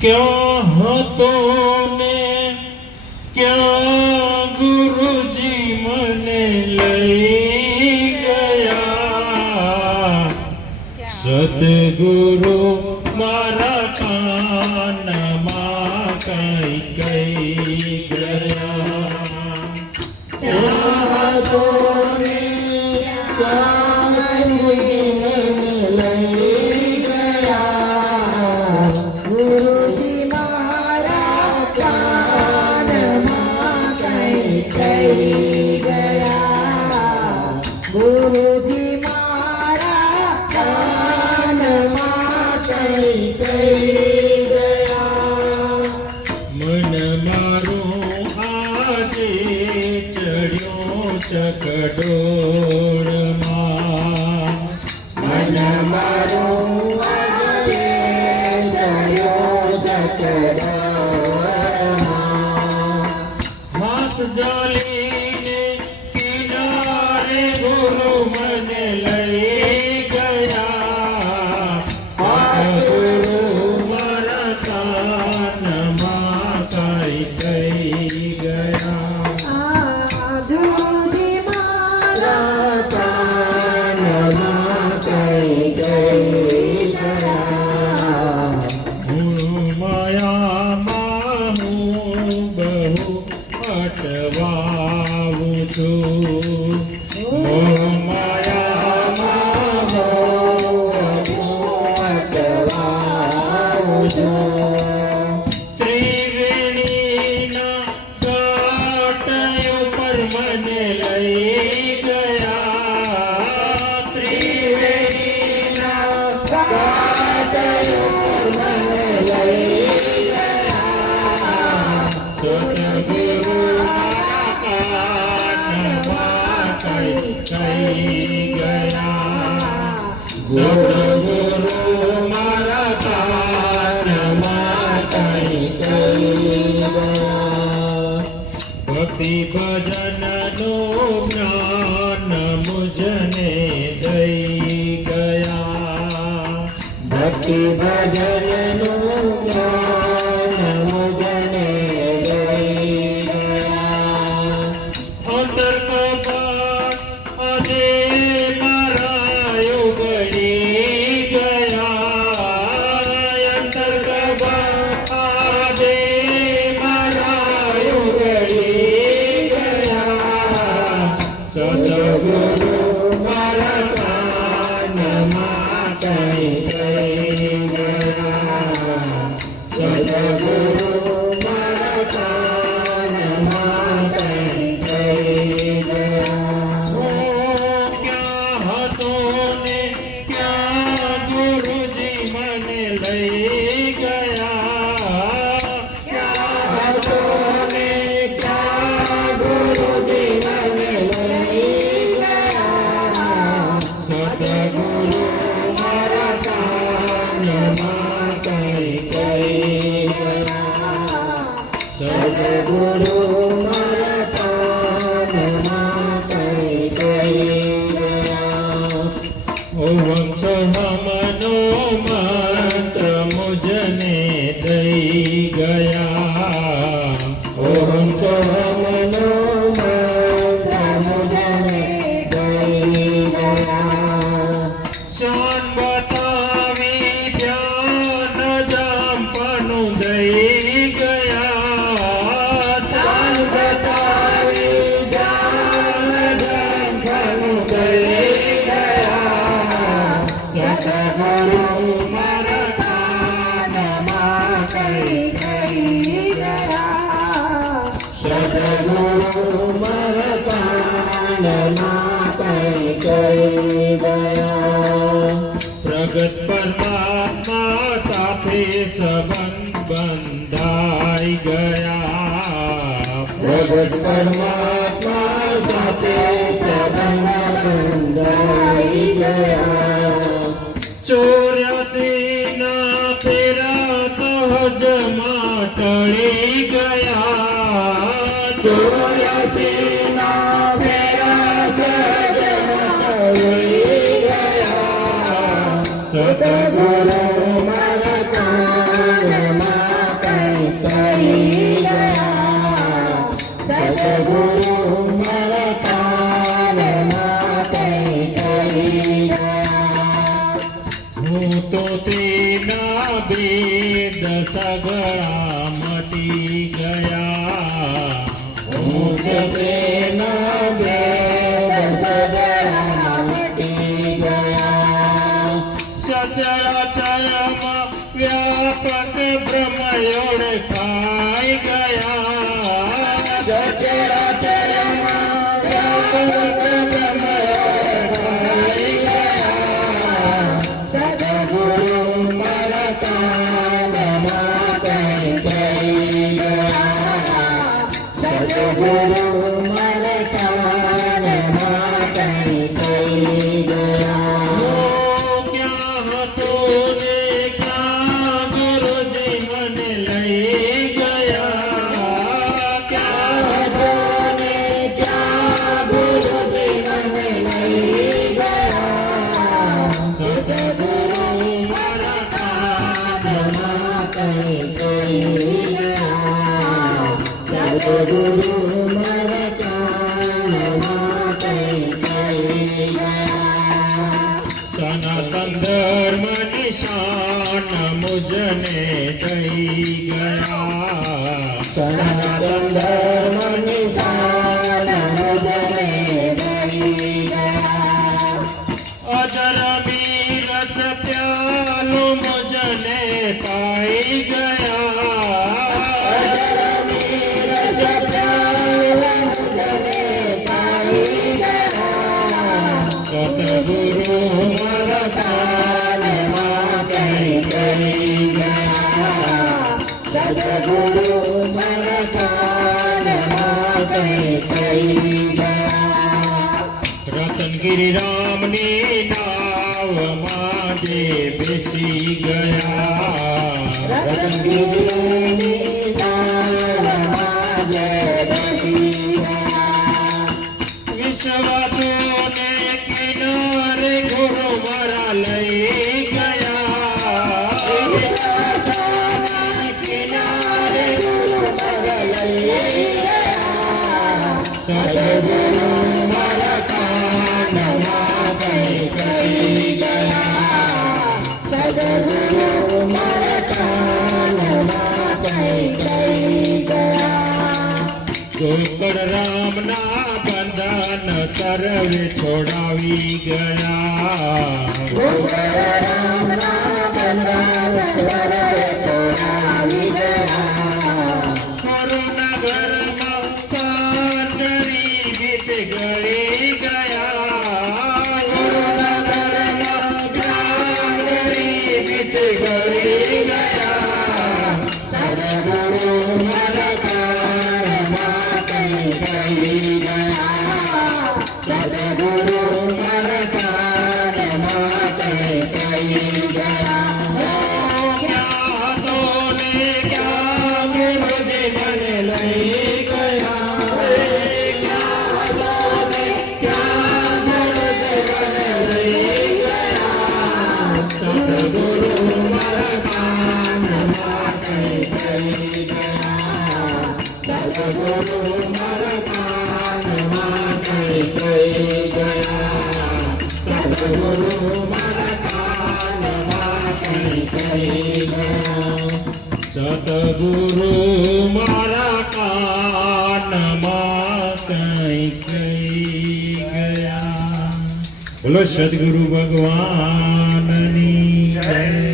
ક્યાં હતો ને ક્યાં ગુરુજી મને લઈ ગયા. સદગુરુ મારા કાનમાં કઈ કઈ ગયા. ક્યાં હતો ને ક્યાં ગુરુજી મને લઈ ગયા. ગુરુજી મારા કાનમાં કઈ કઈ ગયા. ગુરુજી મારા કાનમાં કઈ કઈ ગયા. મન મારું આજે ચડ્યો ચકડોળમાં. મન મારું આજે ચડ્યો ચકડોળમાં. હાથ જાલીને કિનારે ગુરુ મને લઈ ગયા. સદગુરુ મારા કાનમાં કઈ કઈ ગયા. ગુરુજી મારા કાનમાં કઈ કઈ ગયા. હું માયામાં હું બહુ અટવાવું છું. હું માયામાં ત્રિવેણીના ઘાટ ઉપર મને લઈ ગયા. ત્રિવેણીના ઘાટ ઉપર મને લઈ ગયા. સદગુરુ કાનમાં કઈ કઈ ગયા. સદગુરુ મારા કાનમાં કઈ કઈ ગયા. ભક્તિ ભજનનું જ્ઞાન મુજને દઈ ગયા. ભક્તિ ભજનનું જ્ઞાન મુજને દઈ ગયા. અંતર કપાટ આજે મારા ઉગડી ગયા. અંતર કપાટ આજે મારા ઉગડી ગયા. સદગુરુ મારા કાનમાં કઈ કઈ ગયા. સદગુરુ મારા કાનમાં કઈ કઈ ગયા. ક્યાં હતો ને ક્યાં ગુરુજી મને લઈ ગયા. ક્યાં હતો ને ક્યાં ગુરુજી મને લઈ ગયા. સદગુરુ મારા કાનમાં કઈ કઈ ગયા. સદગુરુ મારા કાનમાં કઈ કઈ ગયા. ઓમ સમમનો મંત્ર મુજને દઈ ગયા. ઓમ સમમનો મંત્ર મુજને દઈ ગયા. શાન બતાવી ધ્યાન જામપનું દઈ ગયા. શાન બતાવી ધ્યાન જામપનું દઈ ગયા. સદગુરુ મારા કાનમાં કઈ કઈ ગયા. સદગુરુ મારા કાનમાં કઈ કઈ ગયા. પ્રગટ પરમાત્મા સાથે સંબંધ બંધાઈ ગયા. પ્રગટ પરમાત્મા સાથે સંબંધ બંધાઈ ગયા. 84 ના ફેરા સહજમાં ટળી ગયા. 84 ના ફેરા સહજમાં ટળી ગયા. સદગુરુ મારા કાનમાં તેના ભેદ સગળા મટી ગયા તેના ભેદ સગળા મટી ગયા સચરાચરમાં વ્યાપક બ્રહ્મ ઓળખાઈ ગયા સચરાચરમાં વ્યાપક બ્રહ્મ ઓળખાઈ ગયા સદગુરુ મારા કાનમાં કઈ થઈ ગયા સદગુરુ મારા કાનમાં કઈ થઈ ગયા ક્યાં હતો ને ક્યાં ગુરુજી મને લઈ ગયા ક્યાં સદગુરુ મારા કાનમાં સદગુરુ મારા કાનમાં કઈ થઈ ગયા સનાતન ધર્મ નિશાન મુજને દઈ ગયા સનાતન ધર્મ નિશાન મુજને દઈ ગયા અજર મીરસ પ્યાલો મુજને પાઈ ગયા સતગુરુ મારા કાનમાં કઈ થઈ ગયા સદગુરુ મારા કાનમાં કઈ થઈ ગયા રતનગીરી રામની નાવમાં જે બેસી ગયા રતનગીરીની નાવમાં જે બેસી ગયા વિશ્વાસોને કિનારે ગુરુ મારા લઈ ગયા કિનારે ગુરુ મારા લઈ ગયા સદગુરુ મારા કાનમાં કઈ થઈ ગયા સદગુરુ મારા કાનમાં કઈ થઈ ગયા ગોકળ રામના બંધન કરવે છોડાવી ગયા ગોકળ રામના બંધન કરવે છોડાવી ગયા કરુણગરમાં સાચરી ગીત ગળી ગયા ગીત ગળી ગયા સદગુરુ મારા કાનમાં કઈ થઈ ગયા સદગુરુ મારા કાનમાં કઈ થઈ ગયા ક્યાં તો ને ક્યાં ગુરુજી મને લઈ ગયા ક્યાં તો ને ક્યાં ગુરુજી મને લઈ ગયા સદગુરુ મારા કાનમાં કઈ થઈ ગયા સદગુરુ મારા કાનમાં કઈ થઈ ગયા સદગુરુ મારા કાનમાં કઈ થઈ ગયા સદગુરુ મારા કાનમાં કઈ થઈ ગયા બોલો સદગુરુ ભગવાનની જય